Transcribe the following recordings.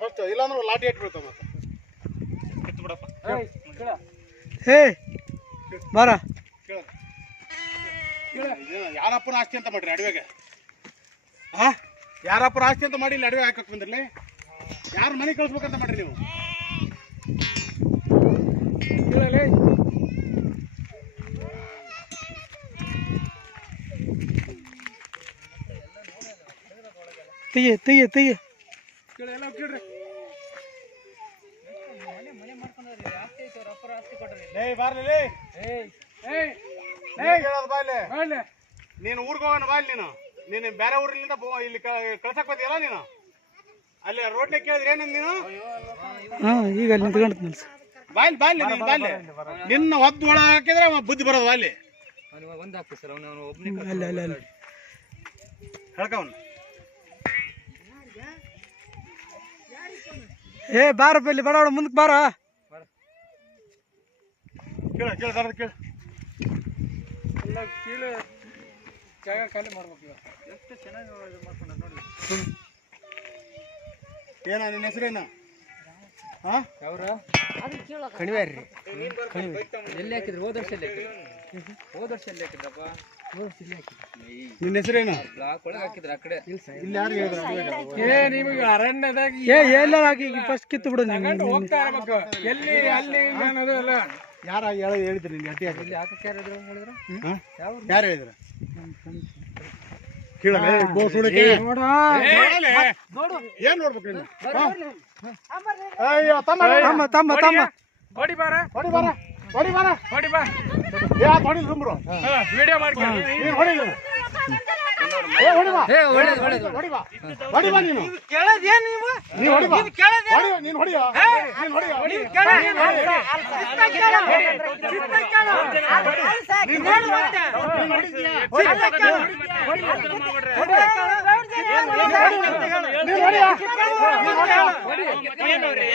First ಇಲ್ಲಾಂದ್ರೆ ಲಾಟಿ ಇಟ್ಬಿಡ್ತಾವ ಮತ್ತೆ. ಕಿತ್ತು ಬಿಡಪ್ಪ ಹೇ ಬಾರ. ಕೇಳ. ಯಾರಪ್ಪನ ಆಸ್ತಿ ಅಂತ ಮಾಡ್ರಿ ಅಡವೆಗೆ ಹಾ? ಯಾರಪ್ಪನ ಆಸ್ತಿ ಅಂತ ಮಾಡಿ ಇಲ್ಲಿ ಅಡವೆ ಹಾಕಕ್ ಬಂದಿರಲಿ? ಯಾರ ಮನೆ ಕಳಿಸ್ಬೇಕಂತ ಮಾಡ್ರಿ ನೀವು? ತೆಗಿ ತೆಗಿ ತೆಗಿ. ಲೇ ಬಾರ್ಲಿ ಲೇ. ನೀನ್ ಕೇಳೋದು ಬಾ ಇಲ್ಲಿ. ನೀನು ಊರಿಗೆ ಹೋಗೋಣ ಬಾ ಇಲ್ಲಿ ನೀನು. ನೀನು ಬೇರೆ ಊರಿನಿಂದ ಬೋ- ಇಲ್ಲಿ ಕಳ್ಸಕ್ ಬಂದಿಯಲ್ಲ ನೀನು? ಅಲ್ಲಿ ರೋಡ್ನಾಗ ಕೇಳಿದ್ರೆ ಏನಂದ್ ನೀನು? ಹಾಂ ಈಗ ಅಲ್ಲಿ ನಿಂತ್ಕೊಂಡು ನಿಲ್ಸ ಬಾಯ್ಲಿ ಬಾಯ್ಲಿ ನೀನು ಬಾಯ್ಲಿ. ನಿನ್ನ ಒದ್ದು ಒಳ ಹಾಕಿದ್ರೆ ಅವ ಬುದ್ಧಿ ಬರೋದು ಅಲ್ಲಿ ಸರ್ ಅವನ ಅಲ್ಲಿ ಹೇಳ್ಕವನ್ ಏ ಬಾರಪ್ಪ ಇಲ್ಲಿ ಬೇಡ ಮುಂದಕ್ಕೆ ಬಾರ. ಕೇಳ ಕೇಳ ದರ್ದ ಕೇಳ. ಜಾಗ ಖಾಲಿ ಮಾಡ್ಬೇಕು ಏನ ನಿನ್ನ ಹೆಸರೇನ? ಹಾ ಕಣಿವೇರಿ. ಎಲ್ಲಿ ಹಾಕಿದ್ರು? ಹೋದ ವರ್ಷ ಎಲ್ಲಿ ಹಾಕಿದ್ರು? ಹೋದ ವರ್ಷ ಎಲ್ಲಿ ಹಾಕಿದ್ರಪ್ಪ? ನಿನ್ನ ಹೆಸರೇನು? ಇಲ್ಲಿ ಯಾರು ಹೇಳಿದ್ರು ಏ ನಿಮಗೆ ಅರಣ್ಯದಾಗ ಏ ಎಲ್ಲ ಹಾಕಿ ಫಸ್ಟ್ ಕಿತ್ತು ಬಿಡು ನೀನು ಹೋಗ್ತಾ ಇರ್ಬೇಕು. ಎಲ್ಲಿ ಅಲ್ಲಿ ಅನ್ನೋದು ಎಲ್ಲ. ಯಾರ ಹೇಳ ಹೇಳಿದ್ರಿ ನಿನ್ನ ಹಾಕಿ ಇಲ್ಲಿ ಯಾಕೆ ಹೇಳಿದ್ರು ಯಾರು ಹೇಳಿದ್ರ? ಕೇಳಲ್ಲ ಗೋ ಸುಡಕ್ಕೆ ನೋಡ. ಏನ್ ನೋಡ್ಬೇಕು ನೀನು? ಅಯ್ಯೋ ತಮ್ಮ ತಮ್ಮ ತಮ್ಮ ತಮ್ಮ. ಹೊಡಿ ಬಾರ. ಹೊಡಿ ಬಾರ. ಹೊಡಿ ಬಾರ ಹೊಡಿ ಬಾ ಏ ಆತ್ ಹೊಡಿ ಸುಮ್ರು ವಿಡಿಯೋ ಮಾಡ್ಕೊಂಡು ನೀನು ಹೊಡಿ ನೀನು. ಏ ಹೊಡಿ ಬಾ ಏ ಒಳ್ಳೇದು ಹೊಡಿ ಬಾ ಹೊಡಿ ಬಾ ನೀನು ಕೇಳೋದೇನು ನೀವು ನೀನು ಹೊಡಿ ಬಾ ಹೊಡಿ ನೀನು ಹೊಡಿಯ ನೀನು ಹೊಡಿಯ ನೀನು ನೀನು ಹೊಡಿ ನೀನು ನೀನು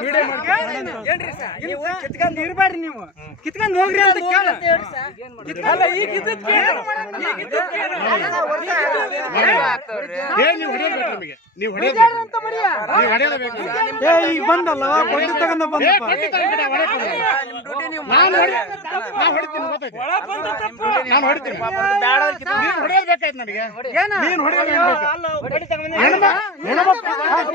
ಮಾಡಲ್ಲ ಕಿತ್ಕೊಂಡ್ ಇರ್ಬೇಡ್ರಿ ನೀವು ಕಿತ್ಕೊಂಡ್ ಹೋಗ್ರಿ ಅಂತ ಕೇಳ ಅಲ್ಲ ಇದ್ದದ್ ಕೇಳು. ನೀವು ಹೊಡೆಯಬೇಕು ನಮಗೆ ನೀವು ಹೊಡೆಯಬೇಕು ನೀವು ಹೊಡೆಯಬೇಕು ಏ ಈಗ ಬಂದಲ್ಲ ಬಂದು ತಗೊಂಡ ಹೊಡೆಯಕ್ಕೆ ನಾನು ಹೊಡಿ- ನಾನು ಹೊಡಿತೀನಿ ಗೊತ್ತೈತೆ ನಾನು ಹೊಡಿತೀನಿ ನೀನು ಹೊಡೆಯಬೇಕಾಯ್ತು ನನಗೆ ನೀನು ಹೊಡೆಯಬೇಕು ಹೆಣ್ಮ- ಹೆಣ್ಮಕ್ಳು- ಹೌದು.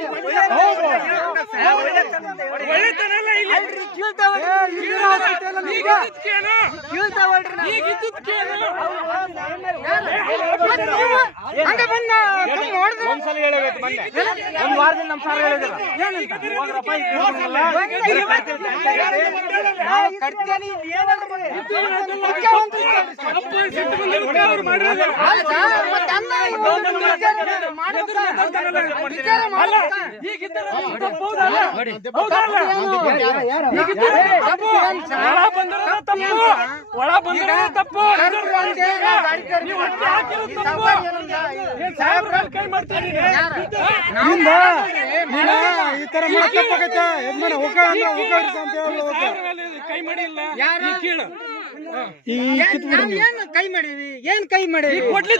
ಒಂದ್ಸಲ ಹೇಳಬೇಕು ಮೊನ್ನೆ. ಒಂದ್ ವಾರದಿಂದ ನಮ್ ಸರ್ ಹೇಳಿದ್ರು. ಏನಂತ ಹೋಗ್ರಪ್ಪ ಈಗ ತಪ್ಪು. ನಾವು ಕಟ್ತೀನಿ, ತಪ್ಪು. ಮಾಡಿ. ಮುಖ್ಯ ಒಂದು ಇದೆ. ಅಲ್ಲ ಸರ್, ಮತ್ತೆ ಅನ್ನ ಇದು ವಿಚಾರ ಮಾಡ್ಬೇಕು ಸರ್. ವಿಚಾರ ಮಾಡ್ಬೇಕು ಸರ್. ಕರ್ರು ಒಂದೇ, ಗಾಡಿ ಕರ್ರು ಈ ತರ ಮಾಡಿ ತಪ್ಪಾಗೈತೆ ಯಜಮಾನ ಹೋಗ ಅಂತ ಕೈ ಮಾಡಿಲ್ಲ. ಕೇಳು. ಏನ್ ಕೈ ಮಾಡೀವಿ ಏನ್ ಕೈ ಮಾಡೀವಿ ಕೊಡ್ಲಿ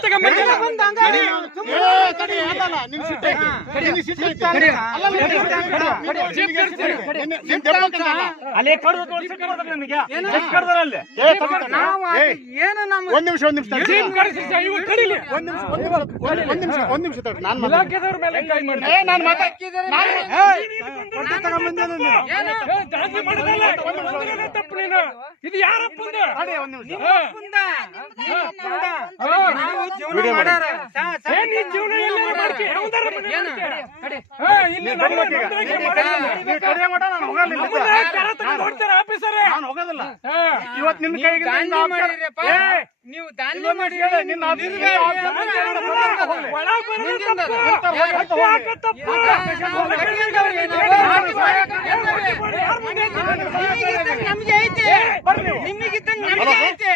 ಒಂದ್ ನಿಮಿಷ ಒಂದ್ ನಿಮಿಷ. ಒಂದ್ ನಿಮಿಷ ಒಂದ್ ನಿಮಿಷ ಒಂದ್- ಒಂದ್ ನಿಮಿಷ ಒಂದ್ ನಿಮಿಷ ತಡಿ ನಾನು ಮಾತಾಡ್ತೀನಿ. ಮೇಲೆ ಕೈ ಮಾಡಿ ಏ ನಾನು ನೀನು? ತಪ್ಪು ನೀನು ಇದು ಯಾರಪ್ಪಂದ? ತಡಿ, ಒಂದ್ ನಿಮಿಷ. ನಾವು ಜೀವನ ಮಾಡ್ಯಾರ. ನೀ ಜೀವನ ನೀನ್ ಹೋಗೋದಿಲ್ಲ. ಇವತ್ತು ನಿನ್ನ ಕೈಗೆ. ನೀವು ದಾಂಧಲೆ ಮಾಡಿ ನಿನ್ನ ನಮ್ಗೆ ಐತೆ. ನಿಮಗಿದ್ದಂಗೆ ನಮ್ಗೆ ಐತೆ.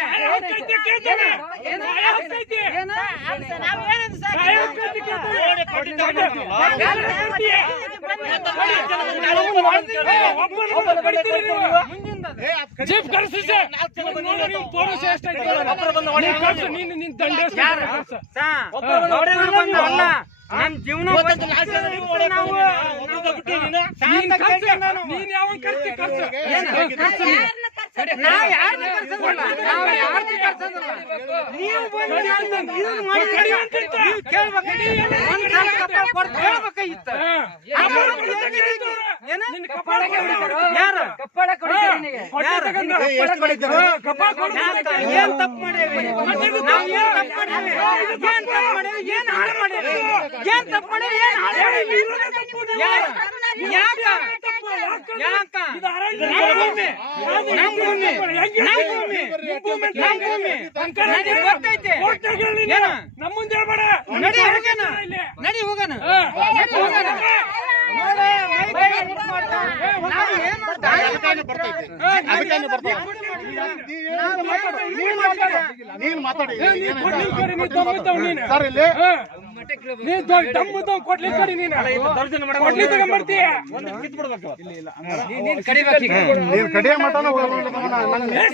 ಜೀಪ್ ನೀವು ಪೊಲೀಸ್ ನೀನು ನಿನ್ ದಂಡ ಅಲ್ಲ ನಮ್ ಜೀವನ ನೀನ್ ಯಾವ ಕರ್ಸಿ ಕರ್ಸ ನಾವ್ ಯಾರ್ನ ಕರ್ಸೋದಿಲ್ಲ. ನಾವ್ ಯಾರ್ನ ಕರ್ಸೋದಿಲ್ಲ. ನೀವು ಬಂದು ಇದನ್ನ ಇದನ್ನ ಮಾಡಿದ್ರೆ ನೀವು ಕೇಳ್ಬೇಕು. ಒಂದ್ ಸಲ ಕಪ್ಪ ಕೊಡ್ದು ಕೇಳ್ಬೇಕಾಗಿತ್ತು. ಯಾರು? ಯಾಕ? ಏನ್ ತಪ್ಪು ಮಾಡೇವಿ? ನಾವ್ ಏನ್ ತಪ್ಪು ಮಾಡೇವಿ? ಏನ್ ತಪ್ಪು ಮಾಡೇವಿ? ಏನ್ ಹಾಳು ಮಾಡೇವಿ? ಏನ್ ತಪ್ಪು ಮಾಡೇವಿ? ಏನ್ ಹಾಳು ಮಾಡೇವಿ? ಯಾರು? ನಮ್ಮ ಮುಂದೆ ಹೇಳ್ಬೇಡ ನಡಿ ಹೋಗೋಣ. ನಡಿ ಹೋಗೋಣ. ನೀನ್ ಮಾತಾಡಿ. ಸರ್ ಇಲ್ಲಿ ನೀನು ಕೊಡ್ಲಿ ತಗೊಂಡ್ಬರ್ತೀಯ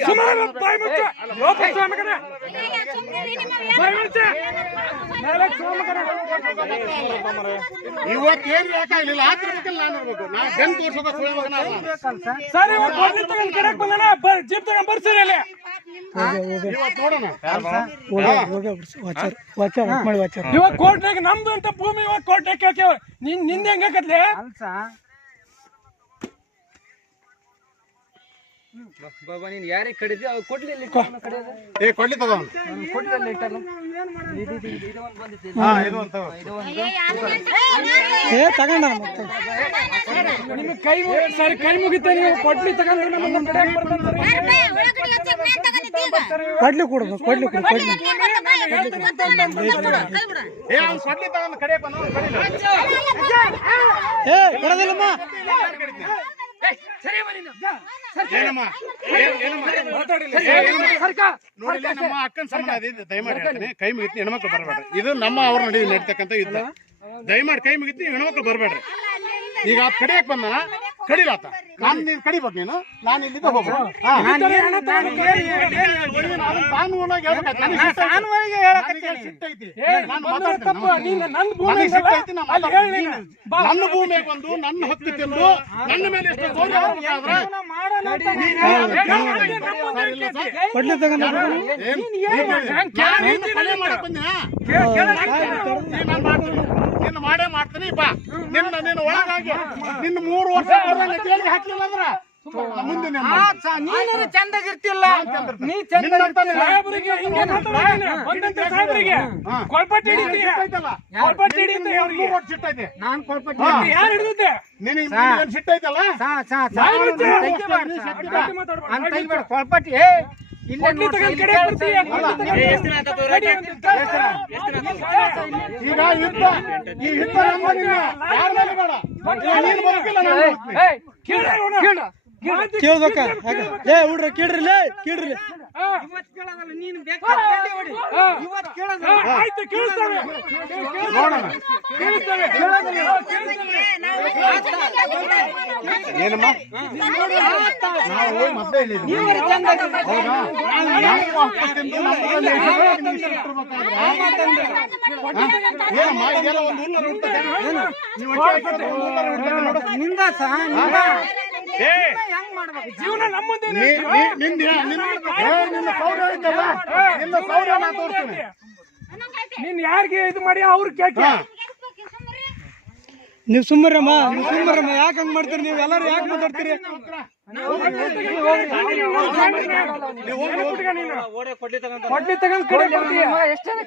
ಸುಮಾರು ಬಾಯ್ ಮುಚ್ಚ. ಮುಚ್ಚ ನಾಲ್ಕು ಸ್ವಾಮಕನ ಇವತ್ತು ಏನ್ ಬೇಕಾಗಿಲ್ಲ ಆತ್ರ ಬೇಕಲ್ಲ ನಾನು ಇರ್ಬೇಕು. ನಾ ಬೆನ್ ತೋರ್ಸೋಕ ಸುಳ್ಳು ಮಗನ ಅಲ್ಲ. ನಾನು. ಸರಿ ಇವಾಗ ಕೊಡ್ಲಿ ತಗೊಂಡ್ ಕಡೆಕ್ ಬಂದನ? ಬ- ಜೀಪ್ ತಗೊಂಡ್ ಬರ್ತೀರಿ ಅಲ್ಲಿ ಇವತ್ತು ನೋಡೋಣ. ಕೋರ್ಟ್ನಾಗ ನಮ್ದು ಅಂತ ಭೂಮಿ ಇವಾಗ ಕೋರ್ಟ್ನಾಗ ಕೇಳ್ತೇವೆ ನಿನ್ನಿಂದ ಹೆಂಗಕತ್ಲೆ ಬಾಬಾ ನೀನ್ ಯಾರಿಗೆ ಏ ಕೊಡ್ಲಿ ತಗೊಂಡ್ ಕೊಡ್ಲಿ ಇಟ್ಟಲ್ಲ ಇದು ಇದು ಇದು ಒಂದು ಬಂದಿತ್ತು ಹಾ ಇದು ಅಂತ ಇದು ಒಂದು ನಿಮ್ಗೆ ಕೈ ಸರಿ ಕೈ ಮುಗಿತ ನೀವು ಕೊಡ್ಲಿ ತಗೊಂಡು ನಮ್ಮ ಕಡೆ ಬರ್ತಾರೆ ಕೊಡ್ಲಿ ಕೊಡ್ಲಿ ಕೊಡು ಕೊಡ್ಲಿ ಏ ಅವ್ನ್ ಕೊಡ್ಲಿ ತಗೊಂಡ್ ಕಡೆ ಬಂದ ಏ ಕೊಡೋದಿಲ್ಲಮ್ಮ ಏನಮ್ಮ? ನೋಡಿಲ್ಲ ನಮ್ಮ ಅಕ್ಕನ ದಯಮಾಡಿ ಹೇಳ್ತೀನಿ. ಕೈ ಮುಗಿತಿ ಹೆಣ್ಮಕ್ಳು ಬರಬೇಡ್ರಿ. ಇದು ನಮ್ಮ ಅವ್ರ ನಡುವೆ ನಡೀತಕ್ಕಂಥ ಯುದ್ಧ. ದಯಮಾಡಿ ಕೈ ಮುಗಿತಿ ಹೆಣ್ಮಕ್ಳು ಬರಬೇಡ್ರಿ. ಈಗ ಆ ಬಂದ ಬಂದನ? ಕಡಿಲಾತ? ನಾನು ನೀನ್ ಕಡಿಬೇಕು ನೀನು? ನಾನು ಇಲ್ಲಿಂದ ಹೋಗ್ಬೇಕು ಏನ್- ಏನ್- ಏನ್- ಏನ್ ನನ್ನ ಭೂಮಿಗೆ ಬಂದು ನನ್ನ ಹಕ್ಕು ತಿಂದು ನನ್ನ ಮೇಲೆ ಎಷ್ಟು ಏನ್? ಕೊಲೆ ಮಾಡಕ್. ನಿನ್ನ ಮಾಡೇ ಮಾಡ್ತೀನಿ ಬಾ. ನಿನ್ನ ನಿನ್ನ ಒಳಗಾಗಿ ನಿನ್ನ ಮೂರು ವರ್ಷ ಅವ್ರನ್ನ ಜೈಲಿಗೆ ಹಾಕಿಲ್ಲ ಅಂದ್ರ? ಮುಂದೆ ನೀನು ಚಂದಾಗಿರ್ತಿಲ್ಲ. ನೀ ನಿನ್ನ- ಸಾಹೇಬ್ರಿಗೆ. ಬಂದಂತ ಸಾಹೇಬ್ರಿಗೆ ಕೊಳ್ಪಟ್ಟಿ ಅವ್ರಿಗೆ. ಸಿಟ್ಟೈತೆ. ನಾನ್ ಕೊಲ್ಪಟ್ಟಿ ಹಾ. ಯಾರು ನಿನಗೆ ಸಿಟ್ಟೈತಲ್ಲ ಸಾ ಈಗ ಯುದ್ಧ ಈ ಯುದ್ಧ ನಮ್ಮ ಯಾರ ಮೇಲೆ ಬೇಡ? ನೀನು ಬದುಕಿಲ್ಲ ನಾನು ಕೇಳ್ಬೇಕ ಏ ಹುಡ್ರ ಕೇಳ್ರಿಲೇ ಕೇಳ್ರಿಲೆ ಹಾ. ಇವತ್ತು ಕೇಳೋದಲ್ಲ, ನೀನು. ಇವತ್ತು ಕೇಳೋದಲ್ಲ. ಆಯ್ತು ಕೇಳಿಸ್ತೇವೆ ನೋಡೋಣ ಕೇಳಿಸ್ತೇವೆ ಏನಮ್ಮ ನಾವು ಮೊದಲೇ ಹೇಳಿದ್ವಿ ಹೌದಾ? ಏನಮ್ಮ ಇದೆಲ್ಲ ಒಂದು ಹುಲ್ಲರ. ನಿಂದ ಸಹ ನಿಂದ ಜೀವನ ನಿನ್ನ ನಿನ್ನ ಸೌರ್ಯ ಐತಲ್ಲ? ನಿನ್ನ ಸೌರ್ಯ ನಾ ತೋರಿಸ್ತೀನಿ. ನೀನ್ ಯಾರಿಗೆ ಇದು ಮಾಡಿ ಅವ್ರು ಕೇಳ್ಕ ನೀವು ಸುಮ್ಮರಮ್ಮ ನೀವು ಸುಮ್ಮರಮ್ಮ. ಯಾಕೆ ಹಂಗೆ ಮಾಡ್ತೀರಿ? ನೀವು ಎಲ್ಲರೂ ಯಾಕೆ ಮಾತಾಡ್ತೀರಿ? ಕೊಡ್ಲಿ ತಗೊಂಡ್ ಕಡೆ ಎಷ್ಟು ಜನ.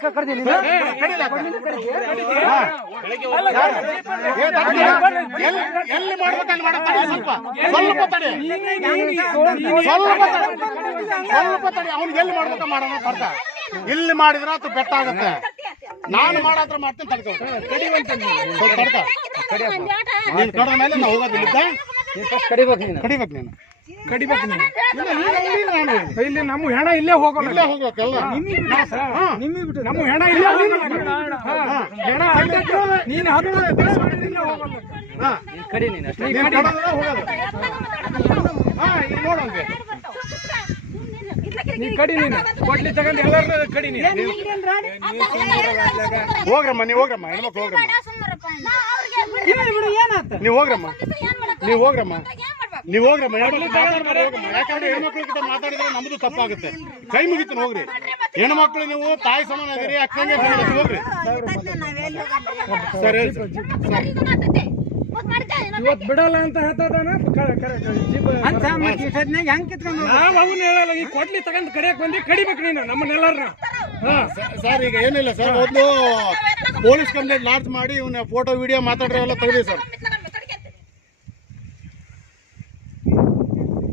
ಎಲ್ಲಿ ಮಾಡ್ಬೇಕಂತ ಸ್ವಲ್ಪ ಸ್ವಲ್ಪ ತಡಿ ಸ್ವಲ್ಪ ತಡಿ ಸ್ವಲ್ಪ ತಡಿ ಅವ್ನಿಗೆ ಎಲ್ಲಿ ಮಾಡ್ಬೇಕ ಮಾಡೋಣ ಬರ್ತಾ ಇಲ್ಲಿ ಮಾಡಿದ್ರ ಅದು ಬೆಟ್ಟ ಆಗುತ್ತೆ ನಾನು ಮಾಡಾತ್ರ ಮಾಡ್ತೀನಿ ತಡ್ಕೊ ನೀನ್ ಕಡ್ದ ಮೇಲೆ ನಾವು ಹೋಗೋದಿಲ್ಲ ನೀನ್ ಫಸ್ಟ್ ಕಡಿಬೇಕು ನೀನು. ಕಡಿಬೇಕು ನೀನು. ಕಡಿಬೇಕು ನೀನು. ಇಲ್ಲ, ನಮ್ಮ ಹೆಣ ಇಲ್ಲೇ ಹೋಗಲ್ಲ. ಇಲ್ಲೇ ಹೋಗ್ಬೇಕಲ್ಲ ನಮ್ಮ ಹೆಣ ಇಲ್ಲೇ ಹೆಣ ನೀನು ಹತ್ತು ಹಾ. ಕಡಿ ನೀನು ಅಷ್ಟೇ. ಹೋಗೋದು ಹಾ ಇಲ್ಲಿ ನೋಡಂಗೆ ನೀ ಕಡಿ ನೀನು. ಕೊಡ್ಲಿ ತಗೊಂಡು ಎಲ್ಲರೂ ಕಡಿ ನೀನು. ಹೋಗ್ರಮ್ಮ ನೀವು ಹೋಗ್ರಮ್ಮ. ಹೆಣ್ಮಕ್ಳು ಹೋಗ್ರಮ್ಮ. ಏನಾತ ನೀವು ಹೋಗ್ರಮ್ಮ ನೀವು ಹೋಗ್ರಮ್ಮ ನೀವು ಹೋಗ್ರಮ್ಮ ಹೆಣ್ಮಕ್ಳು ಹೋಗಮ್ಮ ಯಾಕಂದ್ರೆ ಹೆಣ್ಮಕ್ಳ ಜೊತೆ ಮಾತಾಡಿದ್ರೆ ನಮ್ದು ತಪ್ಪಾಗುತ್ತೆ ಕೈ ಮುಗಿತು ಹೋಗ್ರಿ ಹೆಣ್ಮಕ್ಳು ನೀವು ತಾಯಿ ಸಮಾನ ಅದೀರಿ ಅಕ್ಕಂಗೆ ಸಮಾನ ಹೋಗ್ರಿ ಸರಿ ಸರಿ ಸರ್ ಇವತ್ತು ಬಿಡಲ್ಲ ಅಂತ ಈ ಸದ್ನಾಗ ಹೆಂಗ್ ಕಿತ್ಕೊಂಡು ನಾವ್ ಅವನ್ನ ಹೇಳಲ್ಲ ಈ ಕೊಡ್ಲಿ ತಗೊಂಡ್ ಕಡಿಯಕ್ ಬಂದಿ ಕಡಿಬೇಕು ನೀನು ನಮ್ಮನ್ನೆಲ್ಲರನ್ನ ಹಾ. ಸರ್ ಈಗ ಏನಿಲ್ಲ ಸರ್ ಒಂದು ಪೊಲೀಸ್ ಕಂಪ್ಲೇಂಟ್ ಲಾರ್ಜ್ ಮಾಡಿ ಇವನ್ನ ಫೋಟೋ ವಿಡಿಯೋ ಮಾತಾಡ್ರೆ ಎಲ್ಲ ತೆಗೆದಿ ಸರ್.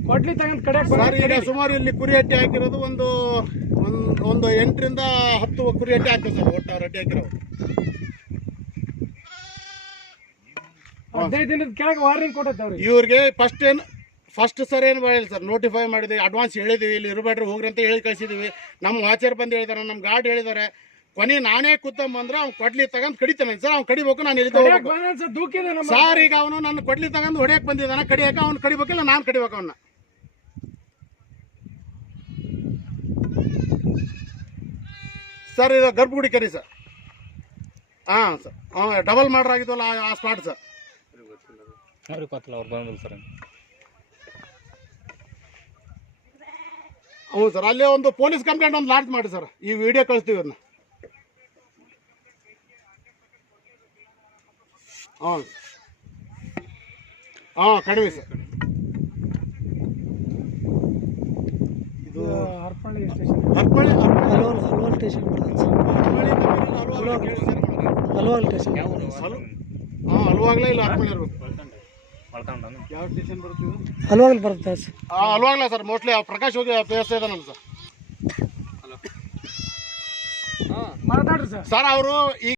ಕೊಡ್ಲಿ ತಗೊಂಡ್ ಕಡಿಯಕ್ ಸರ್ ಈಗ ಸುಮಾರು ಇಲ್ಲಿ ಕುರಿ ಹಟ್ಟಿ ಹಾಕಿರೋದು ಒಂದು ಒಂದು ಒಂದು ಎಂಟರಿಂದ ಹತ್ತು ಕುರಿ ಹಟ್ಟಿ ಹಾಕ್ತೀವಿ ಸರ್ ಒಟ್ಟು ಅವ್ರು ಹಟ್ಟಿ ಹದಿನೈದು ದಿನದ ಕೆಳಗೆ ವಾರ್ನಿಂಗ್ ಕೊಟ್ಟೈತೆ ಅವ್ರಿಗೆ. ಇವ್ರಿಗೆ ಫಸ್ಟ್ ಏನು ಫಸ್ಟ್ ಸರ್ ಏನು ಮಾಡಿಲ್ಲ ಸರ್ ನೋಟಿಫೈ ಮಾಡಿದ್ವಿ ಅಡ್ವಾನ್ಸ್ ಹೇಳಿದ್ದೀವಿ ಇಲ್ಲಿ ಇರಬೇಡ್ರಿ ಹೋಗ್ರಿ ಅಂತ ಹೇಳಿ ಕಳಿಸಿದ್ವಿ. ನಮ್ಮ ವಾಚರ್ ಬಂದು ಹೇಳಿದಾರೆ ನಮ್ಮ ಗಾರ್ಡ್ ಹೇಳಿದಾರೆ. ಕೊನೆ ನಾನೇ ಕುತ್ತಂಬಂದ್ರೆ ಅವ್ನು ಕೊಡ್ಲಿ ತಗೊಂಡ್ ಕಡಿತಾನೆ. ಸರ್ ಅವ್ನು ಕಡಿಬೇಕು ನಾನು ಕಡಿಯಕ್ ನಮ್ಮ ಸರ್ ಈಗ ಅವನು ನನ್ನ ಕೊಡ್ಲಿ ತಗೊಂಡು ಹೊಡ್ಯಕ್ ಬಂದಿದ್ದಾನೆ. ಕಡಿಯಕ್ಕೆ ಅವ್ನು ಕಡಿಬೇಕಿಲ್ಲ ನಾನು ಕಡಿಬೇಕು ಅವನ್ನ ಸರ್ ಇದು ಗರ್ಭಗುಡಿ ಕರಿ ಸರ್ ಹಾಂ ಸರ್ ಡಬಲ್ ಮರ್ಡರ್ ಆಗಿದ್ವಲ್ಲ ಆ- ಆ ಸ್ಪಾಟ್ ಸರ್ ಅವ್ರಿಗೆ ಗೊತ್ತಿಲ್ಲ ಅವ್ರು ಬಂದಿಲ್ಲ ಸರ್. ಹೌದು ಸರ್ ಅಲ್ಲೇ ಒಂದು ಪೊಲೀಸ್ ಕಂಪ್ಲೇಂಟ್ ಒಂದು ಲಾಡ್ಜ್ ಮಾಡಿ ಸರ್. ಈ ವಿಡಿಯೋ ಕಳಿಸ್ತೀವಿ ಅದನ್ನ. ಹಾಂ ಹಾಂ ಕಡಿಮೆ ಸರ್. ಇದು ಹರ್ಪಳ್ಳಿ ಸ್ಟೇಷನ್ ಹರ್ಪಳ್ಳಿ ಸ್ಟೇಷನ್ ಬರ್ತದೆ ಸರ್. ಹಲವಾರು ಸ್ಟೇಷನ್ ಹಲೋ ಹಾಂ ಹಲವಾಗ್ಲೇ ಇಲ್ಲ ಹರ್ಪಳ್ಳಿ ಇರ್ಬೇಕು ಯಾವ ಸ್ಟೇಷನ್ ಬರ್ತೀವಿ ಹಲವಾಲ್ ಬರುತ್ತೆ ಸರ್ ಹಲವಾಗ್ಲೇ ಸರ್ ಮೋಸ್ಟ್ಲಿ ಪ್ರಕಾಶ್ ಹೋಗಿ ಪ್ಲೇಸ್ ಇದಾನಲ್ಲ ಸರ್ ಮಾತಾಡ್ರಿ ಸರ್ ಸರ್ ಅವರು ಈ